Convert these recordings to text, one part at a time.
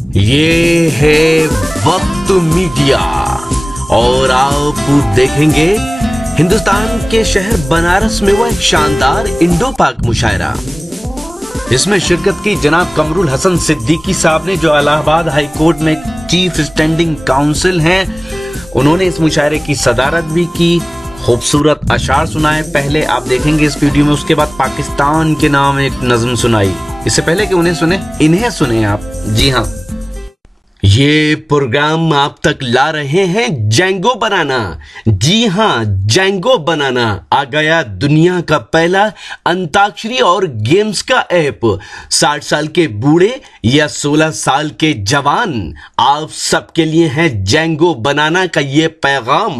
یہ ہے وقت میڈیا اور آپ دیکھیں گے ہندوستان کے شہر بنارس میں وہ ایک شاندار انڈو پاک مشاعرہ، اس میں شرکت کی جناب قمر الحسن صدیقی صاحب نے، جو الہ آباد ہائی کورٹ میں چیف اسٹینڈنگ کاؤنسل ہیں۔ انہوں نے اس مشاعرے کی صدارت بھی کی، خوبصورت اشعار سنائے۔ پہلے آپ دیکھیں گے اس ویڈیو میں، اس کے بعد پاکستان کے نام ایک نظم سنائی۔ اس سے پہلے کہ انہیں سنیں آپ، جی ہاں، یہ پروگرام آپ تک لا رہے ہیں جینگو بنانا۔ جی ہاں، جینگو بنانا آ گیا دنیا کا پہلا انتاکشری اور گیمز کا ایپ۔ 60 سال کے بوڑھے یا 16 سال کے جوان، آپ سب کے لیے ہے جینگو بنانا کا یہ پیغام۔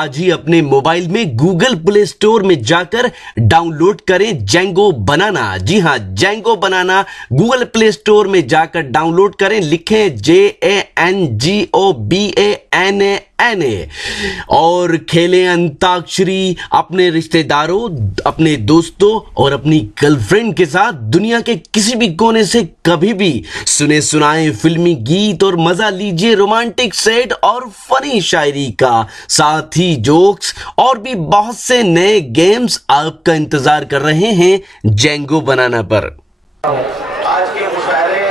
آج ہی اپنے موبائل میں گوگل پلے سٹور میں جا کر ڈاؤن لوڈ کریں جینگو بنانا۔ جی ہاں، جینگو بنانا گوگل پلے سٹور میں جا کر ڈاؤن لوڈ کریں، لکھیں JANGOBANANA اور کھیلیں انتاکشری اپنے رشتہ داروں، اپنے دوستوں اور اپنی گرل فرینڈ کے ساتھ دنیا کے کسی بھی کونے سے کبھی بھی۔ سنائیں فلمی گیت اور مزہ لیجئے رومانٹک سیٹ اور فنی شاعری کا، ساتھ ہی جوکس اور بھی بہت سے نئے گیمز آپ کا انتظار کر رہے ہیں جینگو بنانا پر۔ آج کے مشاعرے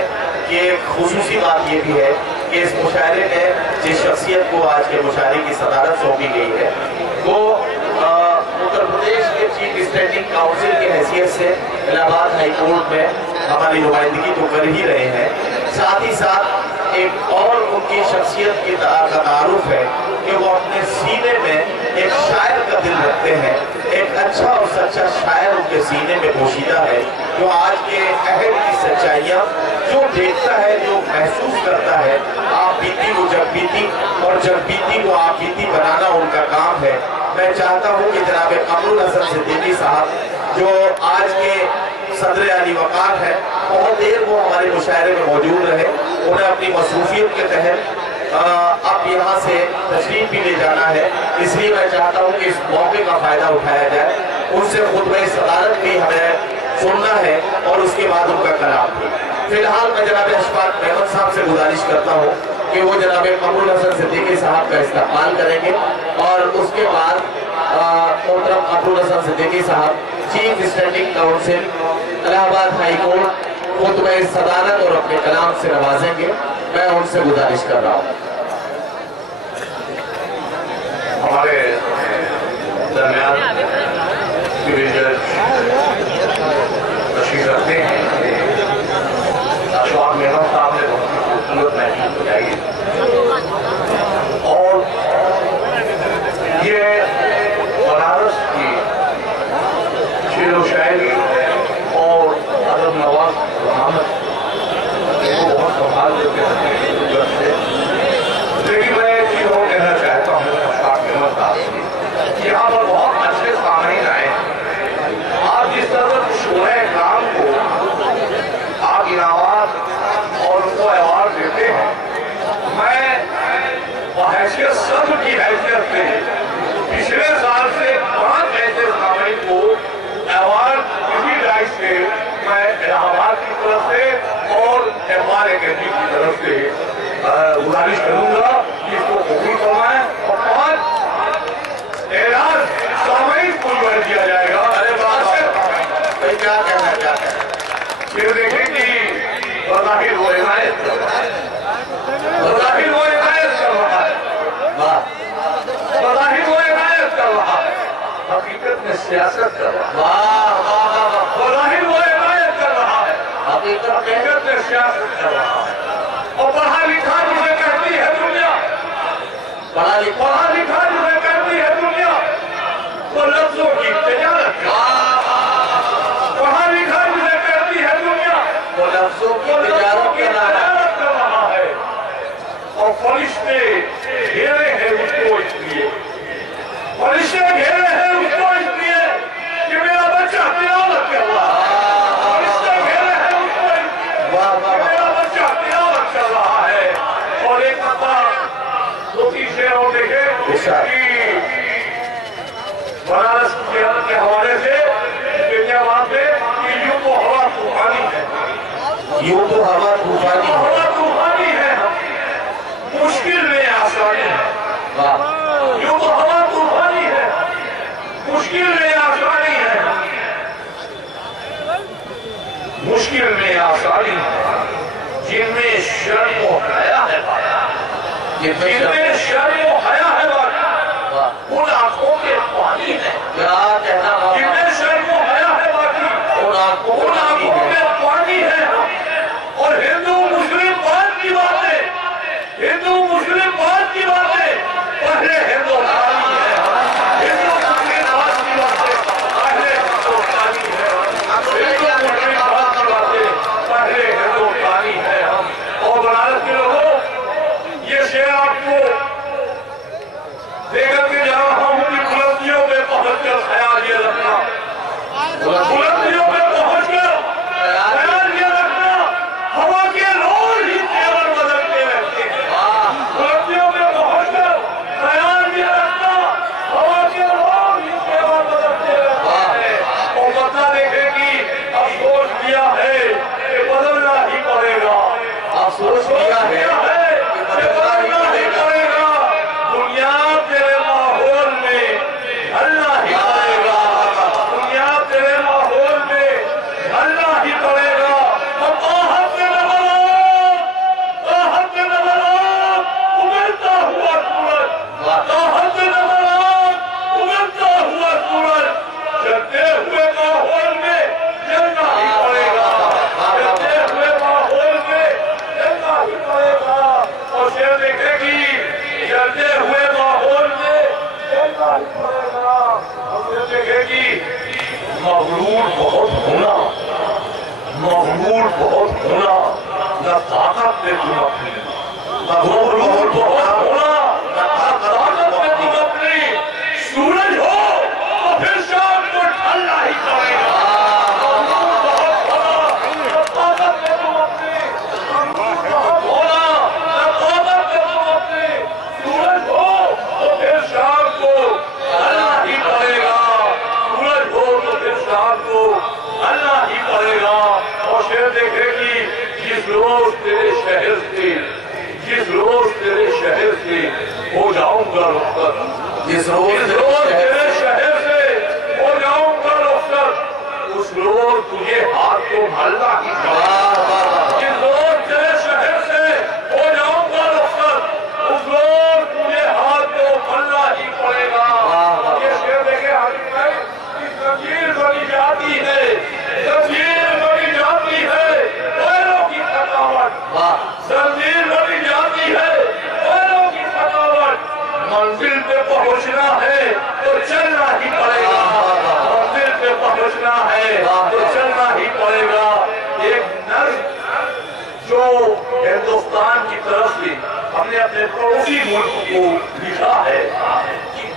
کی ایک خصوصی بات یہ بھی ہے کہ اس مشاعرے میں جس شخصیت کو آج کے مشاعرے کی صدارت سونپی گئی ہے وہ اتر پردیش کے چیف اسٹینڈنگ کاؤنسل کی حیثیت سے الہ آباد ہائی کورٹ میں ہماری نمائندگی تو کر ہی رہے ہیں، ساتھ ہی ساتھ ایک اور ان کی شخصیت کی تعارف ہے کہ وہ اپنے سینے میں ایک شاعر کا دل رکھتے ہیں۔ ایک اچھا اور سچا شاعر ان کے سینے میں پوشیدہ ہے، جو آج کے عہد کی سچائیاں جو دیکھتا ہے، جو محسوس کرتا ہے۔ آپ بیتی وہ جگ بیتی اور جگ بیتی وہ آپ بیتی بنانا ان کا کام ہے۔ میں چاہتا ہوں کہ جناب قمر الحسن صدیقی صاحب جو آج کے صدر علی وقار ہے، بہت دیر وہ ہمارے مشاعرے میں موجود رہے۔ انہیں اپنی مصروفیت کے تحت اب یہاں سے تشریف بھی لے جانا ہے، اس لیے میں چاہتا ہوں کہ اس موقع کا فائدہ اٹھایا جائے۔ ان سے خطبہ صدارت بھی ہمیں سننا ہے اور اس کے بعد ان کا کلام بھی۔ فی الحال میں جناب اشفاق احمد صاحب سے گزارش کرتا ہوں کہ وہ جناب قمر الحسن صدیقی صاحب کا استقبال کریں گے اور اس کے بعد محترم قمر الحسن صدیقی صاحب چیف اسٹینڈنگ کاؤنسل الہ آباد ہائی کورٹ خطبہ صدارت اور اپنے کلام سے نوازیں گے۔ میں ان سے گزارش کر رہا ہوں۔ ہمارے درمیان تشریف رکھتے ہیں اشفاق احمد صاحب نے بہت خوبصورت محفل بجائی اور یہ بنارس کی شعر و شاعری اور ادب نواز رحمت کو بہت سنبھال دیتے ہیں۔ لیکن میں ایک چیز اور کہنا چاہتا ہوں اشفاق احمد صاحب سے، یہاں پر بہت اچھے سامعین آئے ہیں۔ آپ جس طرح شعرۂ کام کو آپ انعامات اور ان کو ایوارڈ دیتے ہیں، میں بحیثیت صدر کی حیثیت سے پچھلے سال سے 5 ایسے سامعین کو ایوارڈ اسی ڈائٹ سے میں الہ آباد کی طرف سے اور MRAKG کی طرف سے گزارش کروں گا کہ اس کو قبول فرمائیں اور 5 اعزاز سامعین کو جو دیا جائے گا۔ ارے بھائی کیا کہنا چاہتے ہیں؟ پھر دیکھیں کہ بظاہر وہ عنایت کر رہا ہے، بظاہر وہ عنایت کر رہا ہے، بظاہر وہ عنایت کر رہا ہے، حقیقت میں سیاست کر رہا ہے۔ بظاہر وہ عنایت کر رہا ہے، حقیقت میں سیاست کر رہا ہے۔ اور پڑھا لکھا جسے کہتی ہے دنیا، پڑھا لکھا جسے کہتی ہے دنیا، وہ لفظوں کی تجارت کر رہا ہے۔ پڑھا لکھا جسے کہتی ہے دنیا، وہ لفظوں کی تجارت کر رہا ہے۔ اور فرشتے گھیرے ہیں اس کو اس لیے، فرشتے گھیرے ہیں اس کو اس لیے کہ میرا بچہ تلاوت کر رہا ہے۔ فرشتے گھیرے ہیں اس کو اس لیے کہ میرا بچہ تلاوت کر رہا ہے۔ اور ایک مرتبہ دو تیسرے اور دیکھے کہ بنارس کے حوالے سے دنیا وہاں پہ کہ یوں تو ہوا طوفانی ہے، یوں تو ہوا طوفانی ہے، جن میں شرم و حیا ہے جن میں شرم و حیا ہے ان آنکھوں کے پانی ہے جن میں شرم و حیا ہے ان آنکھوں میں پانی ہے اور ہندو مسلم بات کی بات ہے ہندو مسلم بات کی بات ہے پہلے ہندوستانی ہے ہندو مسلم بات کی بات ہے پہلے ہندوستانی ہے ہندو مسلم بات کی بات ہے پہلے ہندوستانی ہے ہم اور بنارس کے لوگوں یہ شعر آپ کو دیکھ کے جا رہا ہوں کہ بلندیوں میں پہنچ کر خیال یہ رکھنا بلندیوں میں پہنچ کر خیال یہ رکھنا ہوا کے روز ہی تیور بدلتے رہتے ہیں بلندیوں میں پہنچ کر خیال یہ رکھنا ہوا کے روز ہی تیور بدلتے رہتے ہیں اور بتا دیکھے گی افسوس کیا ہے کہ بدلنا ہی پڑے گا افسوس کیا ہے کہ بدلنا ہی پڑے گا دنیا تیرے ماحول میں ڈھلنا ہی پڑے گا دنیا تیرے ماحول میں ڈھلنا ہی پڑے گا اور طاقت میں اگلتا ہوا سورج طاقت میں اگلتا ہوا سورج چلتے ہوئے ماحول میں جلنا ہی پڑے گا چلتے ہوئے ماحول میں جلنا ہی پڑے گا اور شعر دیکھے گی چلتے ہوئے ماحول میں جلنا ہی پڑے گا اور شعر دیکھے گی مغرور بہت ہونا مغرور بہت ہونا نہ طاقت میں تم اپنی مغرور بہت ہونا نہ طاقت میں تم اپنی سورج ہو تو پھر شام کو ڈھلنا ہی پڑے گا مغرور بہت ہونا نہ طاقت میں تم اپنی مغرور بہت ہونا نہ طاقت میں تم اپنی سورج ہو تو پھر شام کو ڈھلنا ہی پڑے گا سورج ہو تو پھر شام کو ڈھلنا ہی پڑے گا اور شعر دیکھے گی جس روز تیرے شہر سے جس روز تیرے شہر سے ہو جاؤں گا رخصت جس روز تیرے شہر سے ہو جاؤں گا رخصت اس روز تجھے ہاتھ کو ملنا ہی پڑے گا جس روز تیرے شہر سے ہو جاؤں گا رخصت اس روز تجھے ہاتھ کو ملنا ہی پڑے گا یہ شعر دیکھے حاجی بھائی زنجیر بنی جاتی ہے زنجیر بنی جاتی ہے پیروں کی تھکاوٹ زنجیر بنی جاتی ہے پیروں کی تھکاوٹ منزل پہ پہنچنا ہے تو چلنا ہی پڑے گا منزل پہ پہنچنا ہے تو چلنا ہی پڑے گا ایک نظم جو ہندوستان کی طرف سے ہم نے اپنے پڑوسی ملک کو لکھا ہے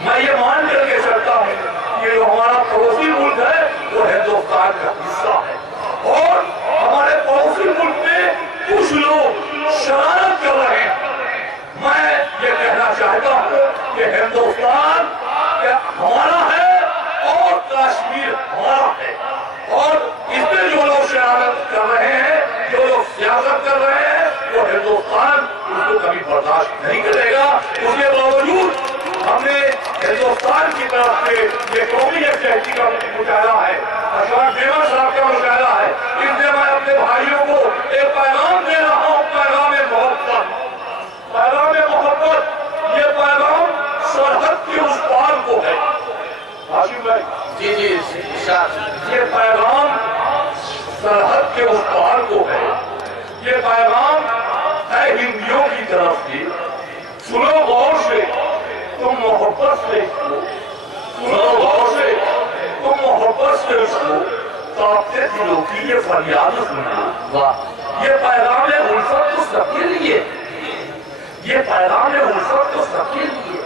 میں یہ مان کر کے چلتا ہوں کہ جو ہمارا پڑوسی ملک ہے وہ ہندوستان کا حصہ ہے اور ہمارے پڑوسی ملک میں کچھ لوگ شرارت کر رہے ہیں میں یہ کہنا چاہتا ہوں کہ ہندوستان ہمارا ہے اور کشمیر ہمارا ہے اور اس میں جو لوگ شرارت کر رہے ہیں جو لوگ سیاست کر رہے ہیں وہ ہندوستان اس کو کبھی برداشت نہیں کرے گا اس کے باوجود ہم نے ہندوستان کی طرف سے یہ قومی یکجہتی کا مظاہرہ ہے اشفاق میوہ صاحب کا مظاہرہ ہے اس سے میں اپنے بھائیوں کو ایک پیغام دے رہا ہوں پیغام محبت یہ پیغام سرحد کے اس پار کو ہے ہاشم بھائی جی یہ پیغام سرحد کے اس پار کو ہے یہ پیغام ہے ہندیوں کی طرف سے سنو غور سے تم محبت سے سنو غور سے تم محبت سے اس کو کانپتے دلوں کی یہ فریاد سننا یہ پیغام الفت تو سب کے لیے یہ پیغام الفت تو سب کے لیے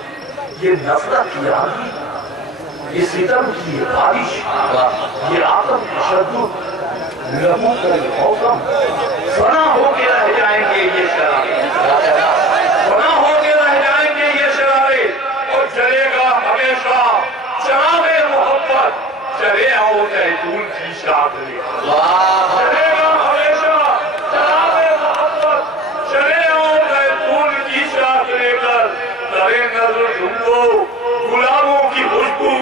یہ نفرت کی آگی یہ ستم کی بارش یہ آتم تشدد لہو کا موسم فنا ہو کے رہ جائیں گے یہ شرارے فنا ہو کے رہ جائیں گے یہ شرارے اور چلے گا ہمیشہ چراغ محبت چلے آؤ زیتون کی شاخ لے چلے گا ہمیشہ چراغ محبت چلے آؤ زیتون کی شاخ لے کر کرے نظر ڈھونڈو غلاموں کی خوشبو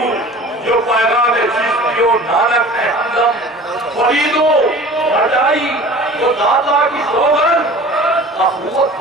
جو پیغام چشتیوں نانک ہے ہمدم فریدو ہٹائی وہ داتا کی سوگن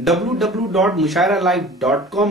www.mushairalive.com